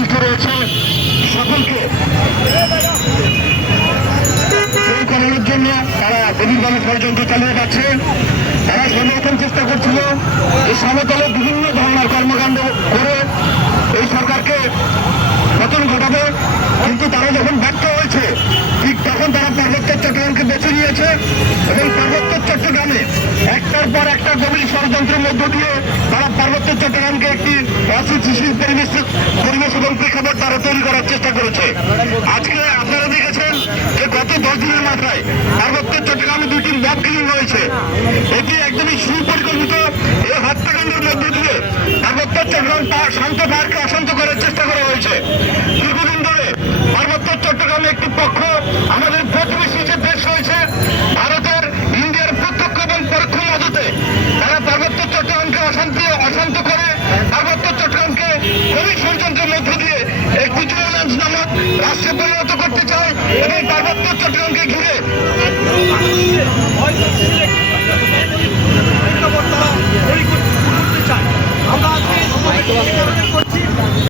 অবশিষ্ট রয়েছে সকলকে জয় করানোর জন্য তারা গভীরভাবে ষড়যন্ত্র চালিয়ে যাচ্ছে। তারা সর্বপ্রথম চেষ্টা করছিল এই সমতলে বিভিন্ন ধরনের কর্মকাণ্ড করে এই সরকারকে পতন ঘটাবে, কিন্তু তারা যখন ব্যর্থ হয়েছে ঠিক তখন তারা পার্বত্য চট্টগ্রামকে বেছে নিয়েছে এবং পার্বত্য চট্টগ্রামে একটার পর একটা গভীর ষড়যন্ত্রের মধ্য দিয়ে তারা পার্বত্য চট্টগ্রামকে একটি অস্থিতিশীল পরিবেশ এবং প্রেক্ষাপট তারা তৈরি করার চেষ্টা করেছে। আজকে আপনারা দেখেছেন যে গত 10 দিনের মাথায় পার্বত্য চট্টগ্রামে 2টি মব কিলিং হয়েছে। এটি একদমই সুপরিকল্পিত এই হত্যাকাণ্ডের মধ্য দিয়ে পার্বত্য চট্টগ্রাম শান্ত পাহাড়কে অশান্ত করার চেষ্টা করা হয়েছে। দীর্ঘদিন ধরে পার্বত্য চট্টগ্রামে একটি পক্ষ আমাদের প্রতিবেশী যে দেশ রয়েছে ভারতের, ইন্ডিয়ার প্রত্যক্ষ এবং পরোক্ষ মদতে তারা পার্বত্য চট্টগ্রামকে অশান্ত করে পার্বত্য চট্টগ্রামকে গভীর ষড়যন্ত্রের মধ্য দিয়ে একটি নামক রাষ্ট্রে পরিণত করতে চায় এবং পার্বত্য চট্টগ্রামকে ঘিরে